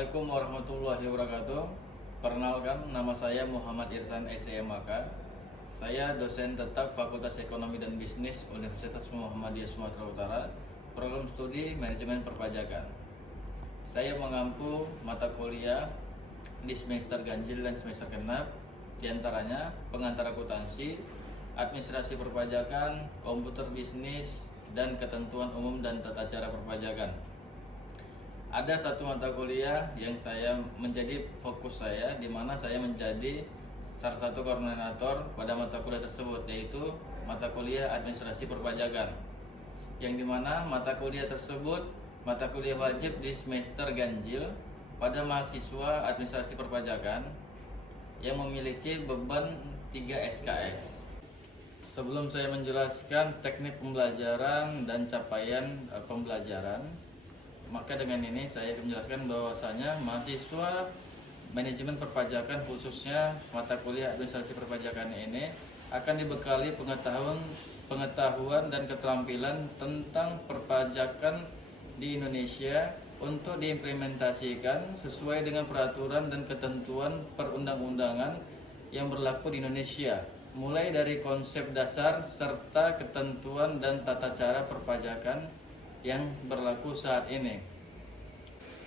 Assalamualaikum warahmatullahi wabarakatuh. Perkenalkan, nama saya Muhammad Irsan SMAK. Saya dosen tetap Fakultas Ekonomi dan Bisnis Universitas Muhammadiyah Sumatera Utara, program studi Manajemen Perpajakan. Saya mengampu mata kuliah di semester ganjil dan semester genap, diantaranya pengantar akuntansi, administrasi perpajakan, komputer bisnis, dan ketentuan umum dan tata cara perpajakan. Ada satu mata kuliah yang saya menjadi fokus saya, di mana saya menjadi salah satu koordinator pada mata kuliah tersebut, yaitu mata kuliah administrasi perpajakan, yang dimana mata kuliah tersebut mata kuliah wajib di semester ganjil pada mahasiswa administrasi perpajakan yang memiliki beban 3 SKS. Sebelum saya menjelaskan teknik pembelajaran dan capaian pembelajaran, maka dengan ini saya akan menjelaskan bahwasanya mahasiswa manajemen perpajakan, khususnya mata kuliah administrasi perpajakan ini, akan dibekali pengetahuan dan keterampilan tentang perpajakan di Indonesia untuk diimplementasikan sesuai dengan peraturan dan ketentuan perundang-undangan yang berlaku di Indonesia, mulai dari konsep dasar serta ketentuan dan tata cara perpajakan yang berlaku saat ini.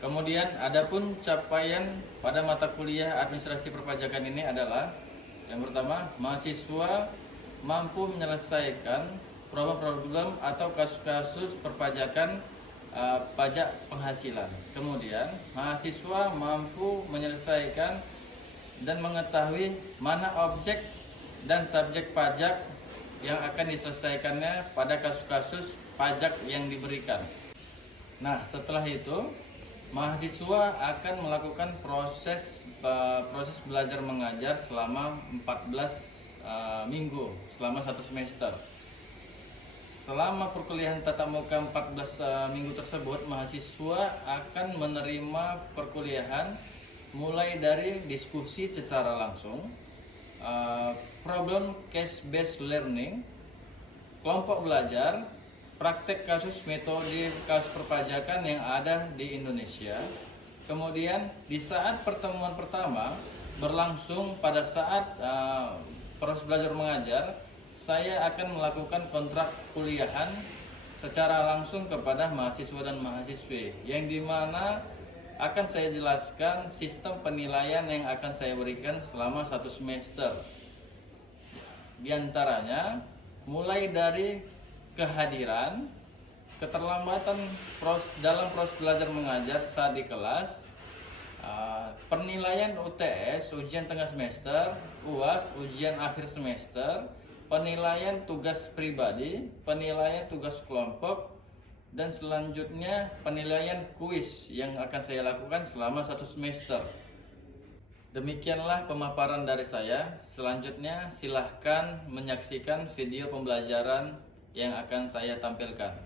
Kemudian adapun capaian pada mata kuliah administrasi perpajakan ini adalah, yang pertama, mahasiswa mampu menyelesaikan problem-problem atau kasus-kasus perpajakan pajak penghasilan. Kemudian mahasiswa mampu menyelesaikan dan mengetahui mana objek dan subjek pajak yang akan diselesaikannya pada kasus-kasus pajak yang diberikan. Nah, setelah itu mahasiswa akan melakukan proses belajar mengajar selama 14 minggu, selama 1 semester. Selama perkuliahan tatap muka 14 minggu tersebut, mahasiswa akan menerima perkuliahan mulai dari diskusi secara langsung, problem case based learning, kelompok belajar, praktek kasus metode kasus perpajakan yang ada di Indonesia. Kemudian di saat pertemuan pertama berlangsung pada saat proses belajar mengajar, saya akan melakukan kontrak kuliahan secara langsung kepada mahasiswa dan mahasiswi, yang dimana akan saya jelaskan sistem penilaian yang akan saya berikan selama 1 semester. Di antaranya mulai dari kehadiran, keterlambatan dalam proses belajar mengajar saat di kelas, penilaian UTS, ujian tengah semester, UAS, ujian akhir semester, penilaian tugas pribadi, penilaian tugas kelompok, dan selanjutnya penilaian kuis yang akan saya lakukan selama 1 semester. Demikianlah pemaparan dari saya. Selanjutnya silahkan menyaksikan video pembelajaran yang akan saya tampilkan.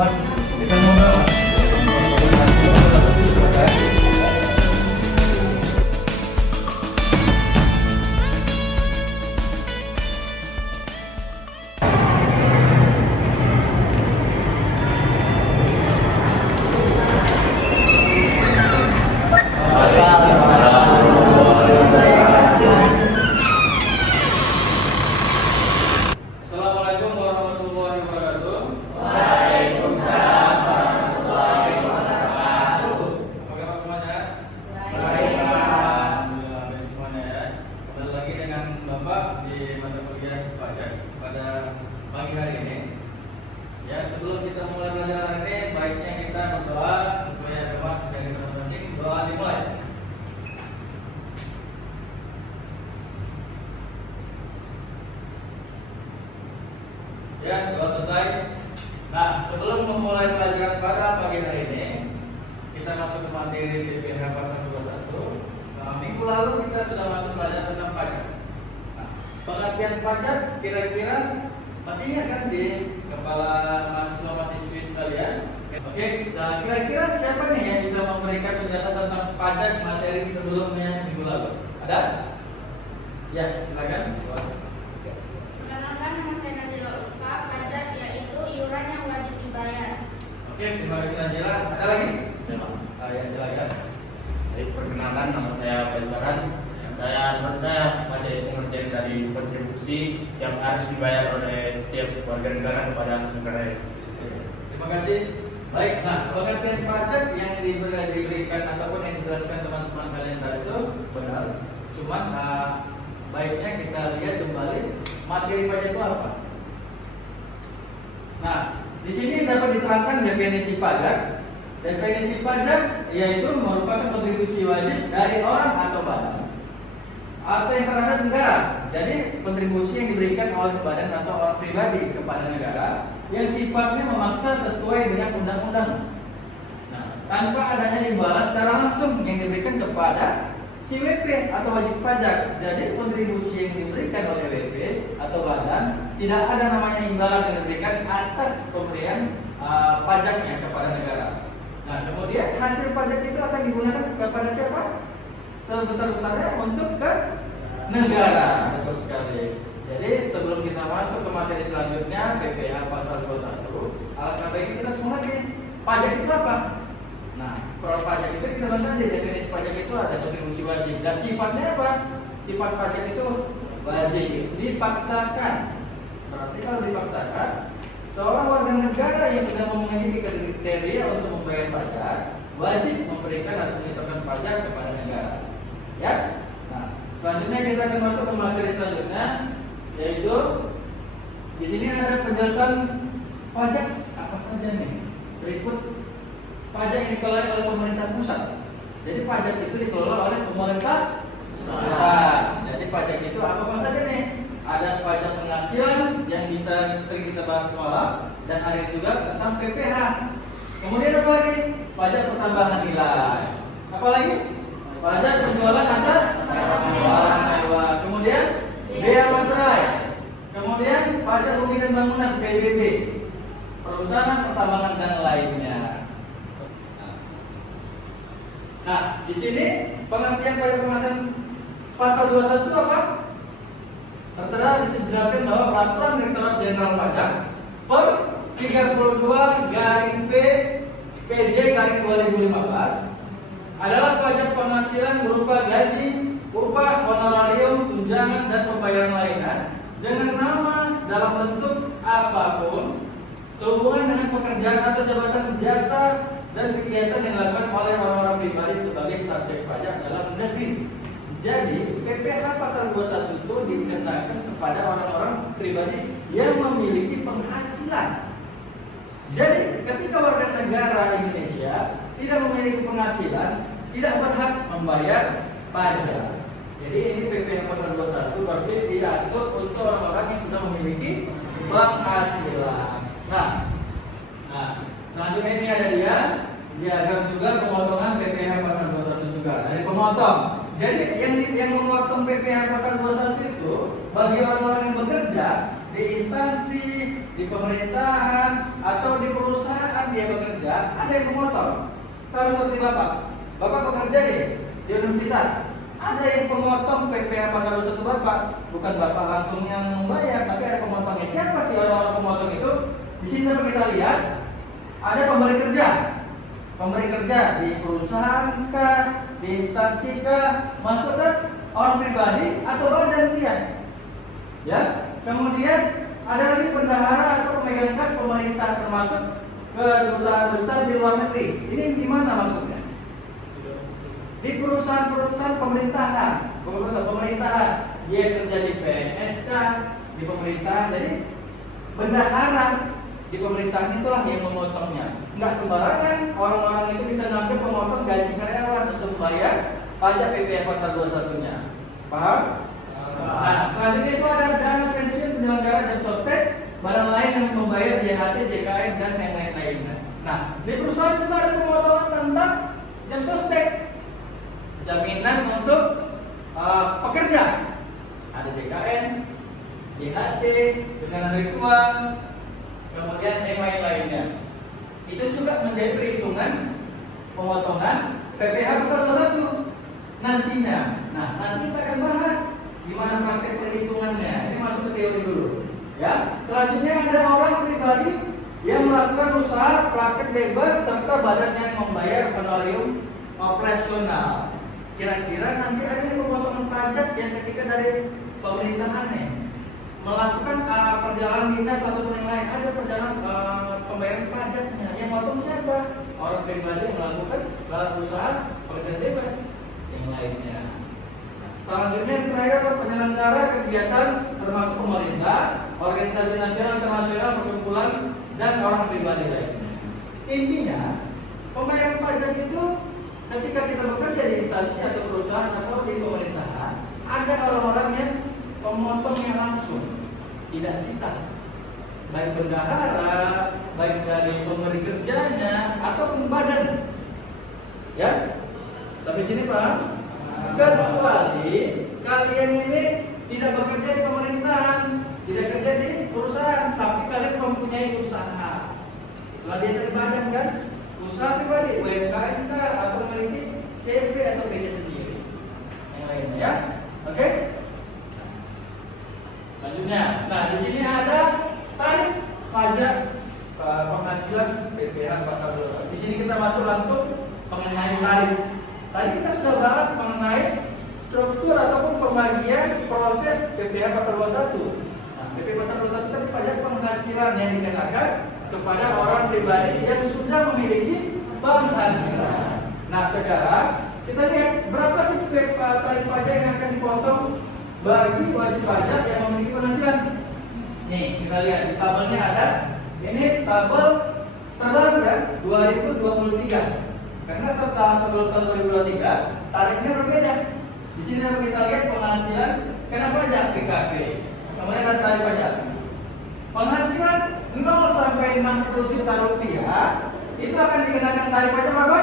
Mas, bisa ngobrol, Mas? Assalamualaikum warahmatullahi wabarakatuh. Waalaikumsalam warahmatullahi wabarakatuh. Apa kabar semuanya? Baik, Pak. Alhamdulillah, baik semuanya ya. Kembali lagi dengan Bapak di mata kuliah pajak pada pagi hari ini. Ya, sebelum kita mulai belajar hari ini, baiknya kita berdoa sesuai agama yang kita masing-masing. Doa dimulai. Ya, doa selesai. Nah, sebelum memulai pelajaran pada pagi hari ini, kita masuk ke materi PPH pasal 21. Minggu lalu kita sudah masuk belajar tentang pajak. Nah, pengertian pajak kira-kira masih ingat kan di kepala mahasiswa-mahasiswi sekalian? Oke, nah, kira-kira siapa nih yang bisa memberikan penjelasan tentang pajak materi sebelumnya minggu lalu? Ada? Ya, silakan. Perkenalkan, nama saya Nazila Ulfa. Pajak yaitu iuran yang wajib dibayar. Oke, terima kasih Najila. Ada lagi? Ya, silakan. Baik, perkenalkan, nama saya Baisbaran. Menurut saya pajak itu pengertian dari kontribusi yang harus dibayar oleh setiap warga negara kepada negara. Terima kasih. Baik, nah pengertian pajak yang diberikan ataupun yang dijelaskan teman-teman kalian tadi itu benar. Cuman baiknya kita lihat kembali materi pajak itu apa. Nah, di sini dapat diterangkan definisi pajak. Definisi pajak yaitu merupakan kontribusi wajib dari orang atau badan atau yang terhadap negara. Jadi kontribusi yang diberikan oleh badan atau orang pribadi kepada negara yang sifatnya memaksa sesuai dengan undang-undang. Nah, tanpa adanya imbalan secara langsung yang diberikan kepada si WP atau wajib pajak. Jadi kontribusi yang diberikan oleh WP atau badan tidak ada namanya imbalan yang diberikan atas pemberian pajaknya kepada negara. Nah, kemudian hasil pajak itu akan digunakan kepada siapa? Sebesar-besarnya untuk ke negara. Betul sekali. Jadi sebelum kita masuk ke materi selanjutnya, PPh pasal 21, alangkah baiknya kita semua lagi pajak itu apa? Nah, kalau pajak itu kita bantu di definisi pajak itu ada kontribusi wajib. Dan sifatnya apa? Sifat pajak itu wajib, dipaksakan. Berarti kalau dipaksakan, seorang warga negara yang sudah memenuhi kriteria untuk membayar pajak wajib memberikan atau menyetorkan pajak kepada negara. Ya. Nah, selanjutnya kita akan masuk ke materi selanjutnya, yaitu di sini ada penjelasan pajak apa saja nih. Berikut pajak yang dikelola oleh pemerintah pusat. Jadi pajak itu dikelola oleh pemerintah pusat. Jadi pajak itu apa saja nih? Ada pajak penghasilan yang bisa sering kita bahas semalam dan hari ini juga tentang PPh. Kemudian apa lagi? Pajak pertambahan nilai. Apa lagi? Pajak penjualan atas barang mewah. Kemudian bea materai. Kemudian pajak rugi dan bangunan PBB. Perhutanan, pertambangan dan lainnya. Nah, di sini pengertian pajak penghasilan pasal 21 apa? Tertera dijelaskan bahwa peraturan Direktorat Jenderal Pajak per 32/P PJ 2015 adalah pajak penghasilan berupa gaji, upah, honorarium, tunjangan dan pembayaran lainnya dengan nama dalam bentuk apapun sehubungan dengan pekerjaan atau jabatan jasa dan kegiatan yang dilakukan oleh orang-orang pribadi sebagai subjek pajak dalam negeri. Jadi PPh pasal 21 itu dikenakan kepada orang-orang pribadi yang memiliki penghasilan. Jadi ketika warga negara Indonesia tidak memiliki penghasilan, tidak berhak membayar pajak. Jadi ini PPh pasal 21 berarti diatur untuk orang-orang yang sudah memiliki penghasilan. Nah, selanjutnya ini ada diagram juga pemotongan PPh pasal 21 juga dari pemotong. Jadi yang memotong PPh pasal 21 itu bagi orang-orang yang bekerja di instansi, di pemerintahan atau di perusahaan dia bekerja, ada yang memotong. Sama seperti Bapak bekerja di universitas, ada yang pemotong PPh pasal 21 Bapak. Bukan Bapak langsung yang membayar, tapi ada pemotongnya. Siapa sih orang-orang pemotong itu? Di sini dapat kita lihat ada pemberi kerja. Pemberi kerja di perusahaan kah, di instansi kah, masuk ke orang pribadi atau badan dia. Ya. Kemudian ada lagi bendahara atau pemegang kas pemerintah termasuk kedutaan besar di luar negeri. Ini di mana maksudnya? Di perusahaan-perusahaan pemerintahan. Dia kerja di PNS kah, di pemerintahan. Jadi bendahara di pemerintahan itulah yang memotongnya. Nggak sembarangan orang-orang itu bisa ngambil pemotong gaji karyawan untuk bayar pajak PPh pasal 21-nya. Paham? Nah, selanjutnya itu ada dana pensiun penyelenggara jam sostek, badan lain yang membayar JHT, JKN dan yang lain-lainnya. Nah, di perusahaan juga ada pemotongan tentang jam sostek, jaminan untuk pekerja, ada JKN, JHT, dengan hari tua, kemudian yang lain-lainnya. Itu juga menjadi perhitungan pemotongan PPh pasal 21 nantinya. Nah, nanti kita akan bahas gimana praktek perhitungannya. Ini masuk ke teori dulu. Ya, selanjutnya ada orang pribadi yang melakukan usaha praktek bebas serta badan yang membayar honorarium operasional. Kira-kira nanti ada nih pemotongan pajak yang ketika dari pemerintahannya melakukan perjalanan dinas ataupun yang lain, ada perjalanan pembayaran pajaknya. Yang motong siapa? Orang pribadi yang melakukan usaha pekerjaan bebas yang lainnya. Selanjutnya yang terakhir penyelenggara kegiatan termasuk pemerintah, organisasi nasional, internasional, perkumpulan, dan orang pribadi lainnya. Intinya, pembayaran pajak itu ketika kita bekerja di instansi atau perusahaan atau di pemerintahan, ada orang-orang yang pemotongnya langsung, tidak kita, baik bendahara, baik dari pemberi kerjanya ataupun badan. Ya, sampai sini paham? Kecuali kalian ini tidak bekerja di pemerintahan, tidak kerja di perusahaan, tapi kalian mempunyai usaha. Itulah dia dari badan kan? Usaha pribadi, UMKM atau memiliki CV atau PJ sendiri. Yang lainnya ya. Oke? Selanjutnya, nah di sini ada tarif pajak penghasilan PPh pasal 21. Di sini kita masuk langsung mengenai tarif. Tadi kita sudah bahas mengenai struktur ataupun pembagian proses PPh pasal 21. Nah, PPh pasal 21 tadi pajak penghasilan yang dikenakan kepada orang pribadi yang sudah memiliki penghasilan. Nah, sekarang kita lihat berapa sih tarif pajak yang akan dipotong bagi wajib pajak yang memiliki penghasilan. Nih, kita lihat di tabelnya ada. Ini tabel terbaru ya, 2023. Karena sebelum tahun 2023 tarifnya berbeda. Di sini dapat kita lihat penghasilan kena pajak PKP. Kemudian ada tarif pajak. Penghasilan 0 sampai 60 juta rupiah itu akan dikenakan tarif pajak berapa?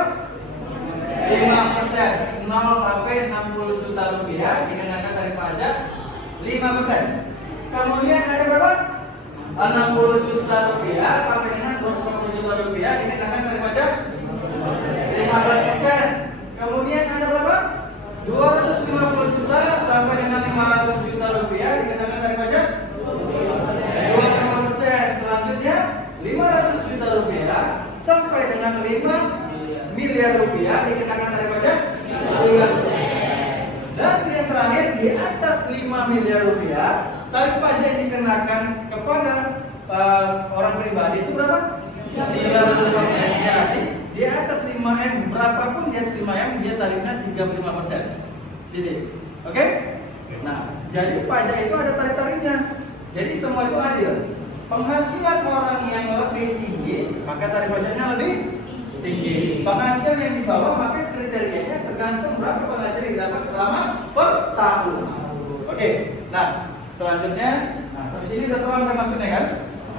5%. 0 sampai 60 juta rupiah dikenakan tarif pajak 5%. Kemudian ada berapa? 60 juta rupiah sampai dengan 250 juta rupiah dikenakan tarif pajak 15%. Kemudian ada berapa? 250 juta sampai dengan 500 juta rupiah dikenakan tarif pajak 25%. Selanjutnya 500 juta rupiah sampai dengan 5 miliar rupiah dikenakan tarif pajak 3%. Dan yang terakhir di atas 5 miliar rupiah tarif pajak yang dikenakan kepada orang pribadi itu berapa? 35%. Jadi di atas 5M berapapun di atas 5M dia tarifnya 35%. Jadi, oke? Nah, jadi pajak itu ada tarif-tarifnya. Jadi semua itu adil. Penghasilan orang yang lebih tinggi maka tarif pajaknya lebih tinggi. Penghasilan yang di bawah maka kriterianya tergantung berapa penghasilan yang didapat selama per tahun. Oke. Nah, selanjutnya, sampai sini udah paham maksudnya kan?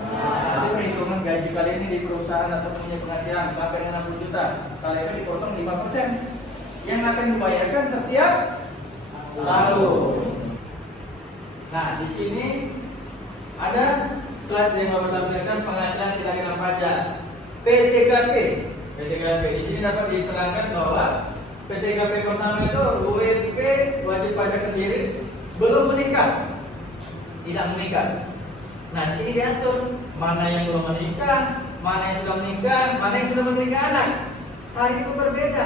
Jadi perhitungan gaji kalian ini di perusahaan atau punya penghasilan sampai dengan 60 juta, kalian itu dipotong 5% yang akan dibayarkan setiap tahun. Nah, di sini ada slide yang Bapak tampilkan penghasilan tidak kena pajak. PTKP. Di sini dapat diterangkan bahwa PTKP pertama itu WP wajib pajak sendiri belum menikah, tidak menikah. Nah, di sini diatur mana yang belum menikah, mana yang sudah menikah, mana yang sudah menikah anak. Tarif itu berbeda.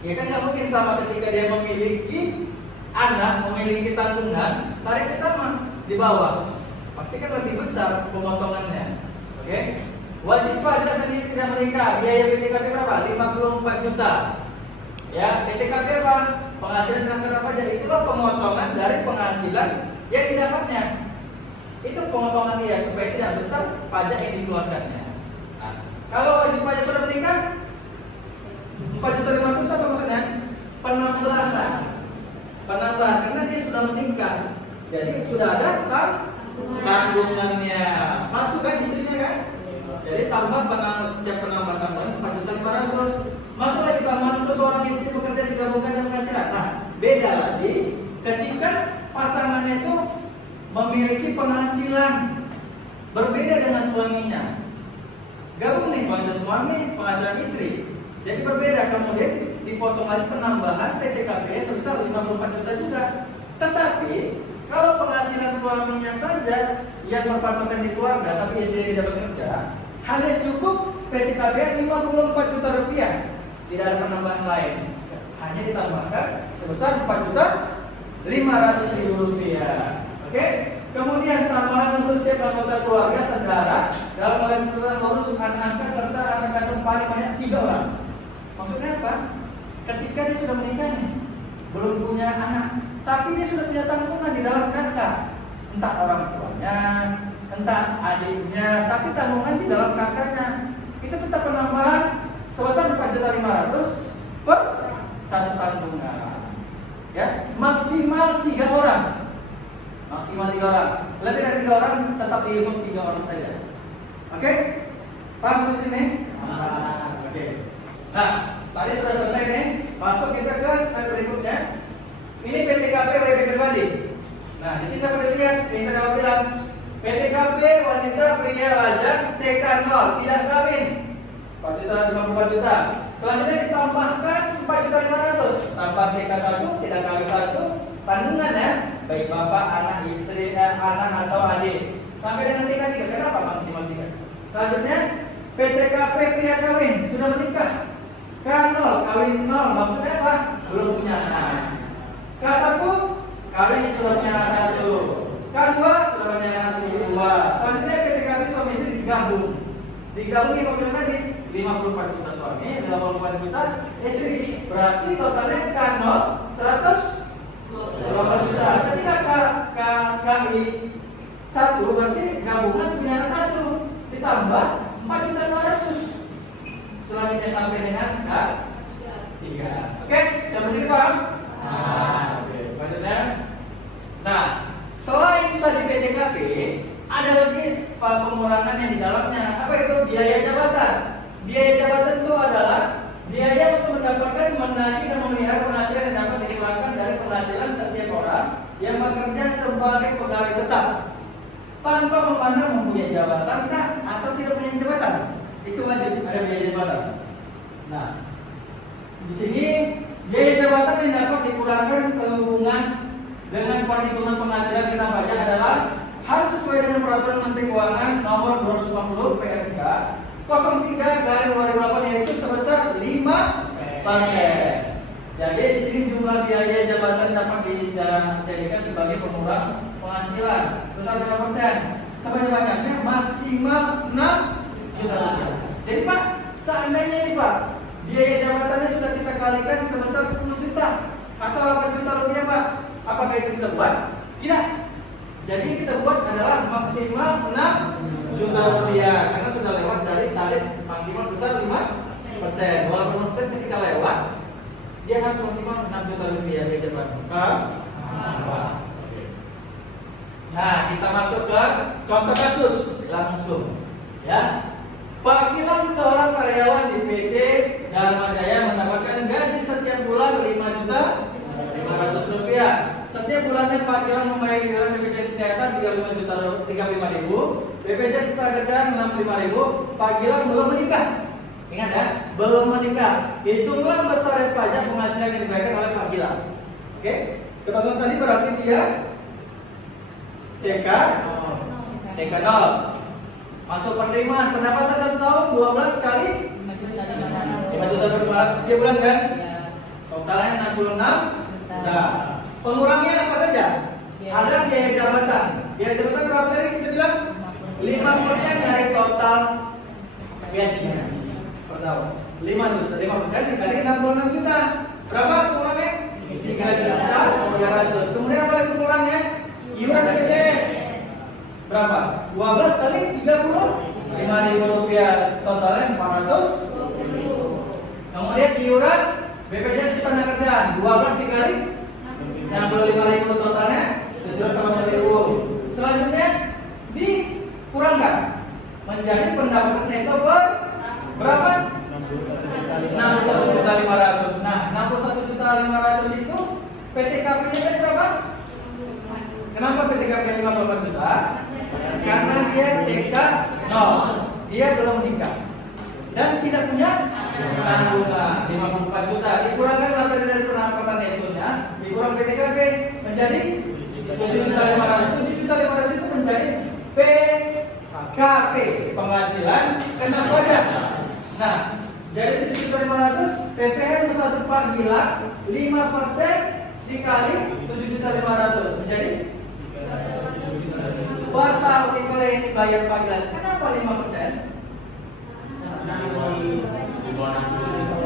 Ya kan nggak mungkin sama ketika dia memiliki anak, memiliki tanggungan, tarifnya sama di bawah. Pasti kan lebih besar pemotongannya. Oke? Wajib pajak sendiri tidak menikah, biaya PTKP berapa? 54 juta. Ya, PTKP apa? Penghasilan tidak kena pajak. Itulah pemotongan dari penghasilan yang didapatnya. Itu pemotongan dia supaya tidak besar pajak yang dikeluarkannya. Nah, kalau wajib pajak sudah menikah 4.500.000 apa maksudnya? Penambahan karena dia sudah menikah. Jadi sudah ada tanggungannya. Satu kan istrinya kan? Jadi tambah setiap penambahan 4.500.000. Masuk lagi tambahan untuk seorang istri bekerja digabungkan dengan penghasilan. Nah, Beda lagi ketika pasangannya itu memiliki penghasilan berbeda dengan suaminya. Gabung nih penghasilan suami, penghasilan istri. Jadi berbeda, kemudian dipotong lagi penambahan PTKP sebesar 54 juta juga. Tetapi kalau penghasilan suaminya saja yang berpatokan di keluarga tapi istrinya tidak bekerja, hanya cukup PTKP 54 juta rupiah. Tidak ada penambahan lain. Hanya ditambahkan sebesar 4.500.000 rupiah. Oke? Kemudian tambahan untuk setiap anggota keluarga saudara dalam hal keseluruhan mengurus anak-anak serta anak kandung paling banyak 3 orang. Maksudnya apa? Ketika dia sudah menikah nih, belum punya anak, tapi dia sudah punya tanggungan di dalam kakak, entah orang tuanya, entah adiknya, tapi tanggungan di dalam kakaknya. Itu tetap penambahan sebesar 4.500.000 per satu tanggungan. Ya, maksimal 3 orang. Maksimal 3 orang. Lebih dari 3 orang tetap dihitung 3 orang saja. Oke? Paham di sini? Oke. Nah, tadi sudah selesai nih. Masuk kita ke slide berikutnya. Ini PTKP WP pribadi. Nah, di sini dapat dilihat, yang tadi bilang PTKP wanita pria lajang TK 0 tidak kawin 4.054 juta. Selanjutnya ditambahkan 4.500.000 tambah TK 1 tidak kawin 1 tanggungan ya, baik bapak, anak, istri, anak atau adik sampai dengan TK 3. Kenapa maksimal 3? Selanjutnya PTKP pria kawin sudah menikah K0 kawin 0 maksudnya apa? Belum punya anak. K1 kawin sudah punya anak 1. K2 sudah punya anak 2. Selanjutnya PTKP suami istri digabung. Digabungi mobil tadi 54 juta suami, 84 juta istri. Berarti totalnya K0 120 juta. Ketika KI 1 berarti gabungan punya anak 1 ditambah 4.500.000. Selanjutnya sampai dengan K3. Oke, sampai sini paham? Oke, selanjutnya. Nah, selain tadi PTKP, ada lagi pengurangan yang di dalamnya. Apa itu? Biaya jabatan. Biaya jabatan itu adalah biaya untuk mendapatkan, menaiki dan memelihara penghasilan yang dapat dikeluarkan dari penghasilan setiap orang yang bekerja sebagai pegawai tetap tanpa memandang mempunyai jabatan kah atau tidak punya jabatan. Itu wajib ada biaya jabatan. Nah, di sini biaya jabatan yang dapat dikurangkan sehubungan dengan perhitungan penghasilan kena pajak adalah harus sesuai dengan peraturan Menteri Keuangan nomor 250 PMK 03/2008 yaitu sebesar 5%. Jadi di sini jumlah biaya jabatan dapat dijadikan sebagai pengurang penghasilan sebesar berapa persen? Sebanyak-banyaknya maksimal 6 juta rupiah. Jadi Pak, seandainya nih Pak, biaya jabatannya sudah kita kalikan sebesar 10 juta atau 8 juta rupiah Pak, apakah itu kita buat? Tidak. Jadi kita buat adalah maksimal 6 juta rupiah karena sudah lewat dari tarif maksimal sebesar 5%. Walaupun ketika lewat dia harus maksimal 6 juta rupiah biaya jabatan. Nah, kita masuk ke contoh kasus langsung. Ya, panggilan seorang karyawan di PT Dharma Jaya mendapatkan gaji setiap bulan 5.500.000 rupiah. Setiap bulannya panggilan membayar iuran BPJS Kesehatan 35.000, BPJS Ketenagakerjaan 65.000. Panggilan belum menikah. Ingat ya, belum menikah. Hitunglah besaran pajak penghasilan yang dibayarkan oleh panggilan. Oke, ketentuan tadi berarti dia TK 0. Masuk penerimaan pendapatan 1 tahun 12 kali 5 juta rupiah setiap bulan kan? Totalnya 66. Nah, pengurangnya apa saja? Ada biaya jabatan. Biaya jabatan berapa tadi kita bilang? 5% dari total gaji per tahun. 5 juta, 5% dikali 66 juta. Berapa pengurangnya? 3.300.000. Kemudian apa lagi pengurangnya? Iuran BPJS. Berapa? 12 kali 35.000 rupiah, totalnya 420.000. Kemudian iuran BPJS Ketenagakerjaan 12 dikali 65.000, totalnya 780.000. Selanjutnya dikurangkan menjadi pendapatan neto per berapa? 61.500.000. Nah, 61.500.000 itu PTKP-nya tadi berapa? Kenapa PTKP 54 juta? Karena dia TK 0, dia belum nikah dan tidak punya tanggungan. 54 juta dikurangkan materi dari pendapatan netonya, dikurang PTKP menjadi 7.500. 7.500 itu menjadi PKP, penghasilan kena pajak. Nah, jadi 7.500 PPh satu panggilan 5% dikali 7.500 menjadi per tahun dikali bayar panggilan. Kenapa 5%?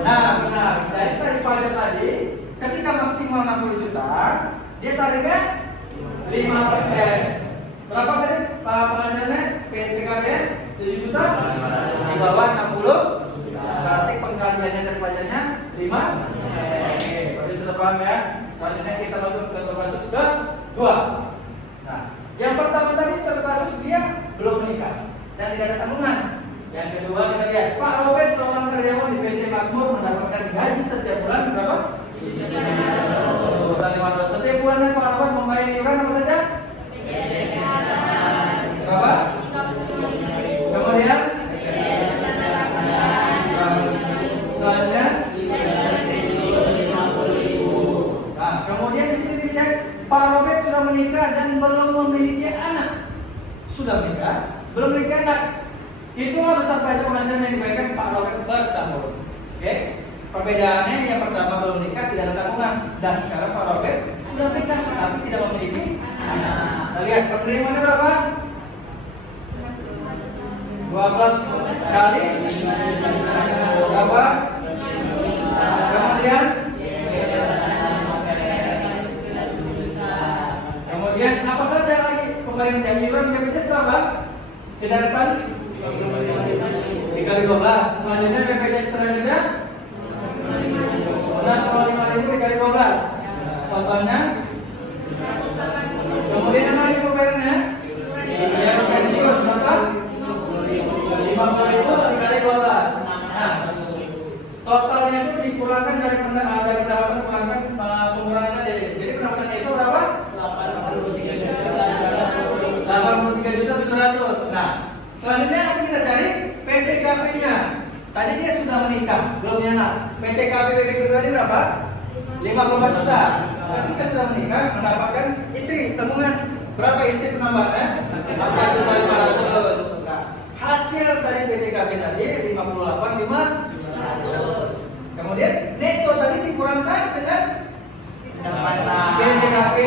Nah, benar. Dari tadi pajak tadi, ketika maksimal 60 juta, dia tarifnya 5%. Berapa tadi penghasilannya? PKP 7 juta di bawah 60. Berarti pengkaliannya dari pajaknya 5. Oke, berarti sudah paham ya. Selanjutnya kita masuk ke kasus kedua. Nah, yang pertama tadi kasus dia belum menikah dan tidak ada tanggungan. Yang kedua kita lihat Pak Robert, seorang karyawan di PT Makmur, mendapatkan gaji setiap bulan berapa? 7.500. Setiap bulannya Pak Robert membayar iuran apa saja? Berapa? Kemudian selanjutnya, nah, kemudian di sini dilihat Pak Robert sudah menikah dan belum memiliki anak. Sudah menikah, belum memiliki anak. Itulah besar pajak penghasilan yang dibayarkan Pak Robert per tahun. Oke, perbedaannya yang pertama belum menikah tidak ada tanggungan, dan sekarang Pak Robert sudah menikah tapi tidak memiliki anak. Nah, lihat penerimaannya berapa? 12 kali berapa? Kemudian apa saja lagi pembayaran yang iuran BPJS berapa? Kesehatan dikali 12. Selanjutnya BPJS selanjutnya 65.000 dikali 12. Totalnya. Kemudian apa lagi pembayarannya? Ya, pensiun berapa? 50.000 dikali 12. Nah, totalnya itu dikurangkan dari pendapatan pengurangan tadi. Jadi pendapatannya itu berapa? 83.700. Nah, selanjutnya apa kita cari? PTKP-nya. Tadi dia sudah menikah, belum punya anak. PTKP tadi berapa? 54 juta. Ketika sudah menikah, mendapatkan istri, temuan berapa istri penambahannya? 4.500. Nah, hasil dari PTKP tadi 58.500. Kemudian neto tadi dikurangkan dengan PTKP.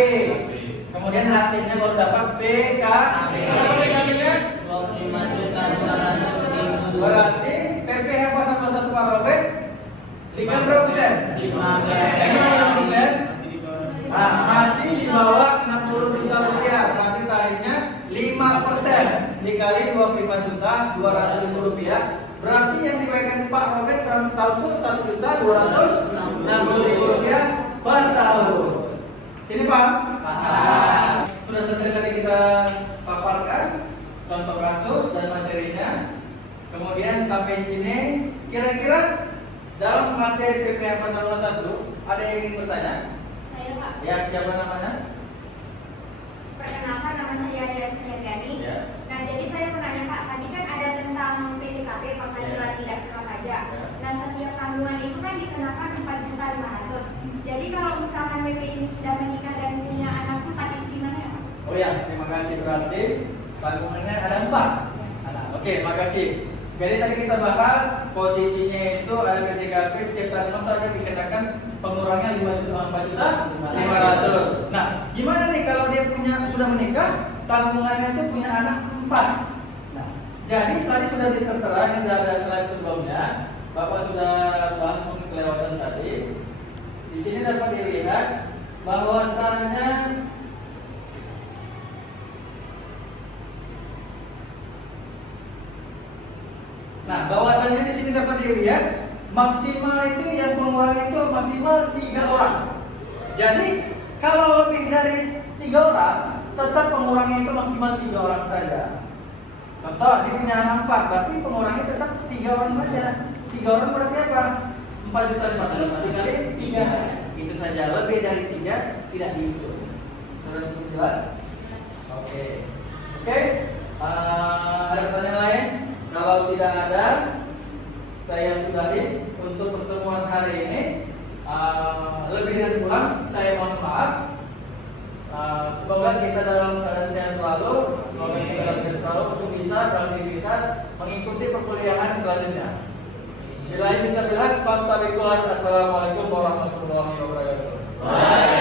Kemudian hasilnya baru dapat PKP. Berapa PKP-nya? 25.200.000. Berarti PPh pasal 21 Pak Robert 5 berapa persen? 5%. Nah, masih di bawah 60 juta rupiah. Berarti tarifnya 5% dikali 25.200.000 rupiah. Berarti yang dibayarkan Pak Robert selama setahun itu 1.260.000 rupiah per tahun. Sini Pak. Sudah selesai tadi kita paparkan contoh kasus dan materinya. Kemudian sampai sini, kira-kira dalam materi PPh pasal 21 ada yang ingin bertanya? Saya Pak. Ya, siapa namanya? Perkenalkan, nama saya Dea Suryani. Ya. Nah, jadi saya menanya Pak, tadi kan ada tentang PTKP penghasilan tidak kena pajak. Ya. Nah, setiap tanggungan itu kan dikenakan 4.500. Jadi kalau misalkan WP ini sudah menikah dan punya anak 4 itu gimana ya Pak? Oh ya, terima kasih. Berarti tanggungannya ada 4. Oke, makasih. Jadi tadi kita bahas posisinya itu ada PTKP setiap tanggungan akan dikenakan pengurangnya 5.500. Nah, gimana nih kalau dia sudah menikah, tanggungannya itu punya anak 4. Nah, jadi tadi sudah ditertera, ini sudah ada slide sebelumnya. Bapak sudah bahas mungkin kelewatan tadi. Di sini dapat dilihat bahwasannya bahwasannya di sini dapat dilihat maksimal itu yang pengurangan itu maksimal 3 orang. Jadi kalau lebih dari 3 orang, tetap pengurangnya itu maksimal 3 orang saja. Contoh, dia punya anak 4, berarti pengurangnya tetap 3 orang saja. 3 orang berarti apa? 4.500 dikali 3. Itu saja, lebih dari 3 tidak dihitung. Sudah cukup jelas? Oke. Ada pertanyaan lain? Kalau tidak ada, saya sudahi untuk pertemuan hari ini. Lebih dan kurang saya mohon maaf. Semoga kita dalam keadaan sehat selalu, semoga kita dalam keadaan selalu untuk bisa beraktivitas mengikuti perkuliahan selanjutnya. Bila bisa bilang, fastabiqul. Assalamualaikum warahmatullahi wabarakatuh.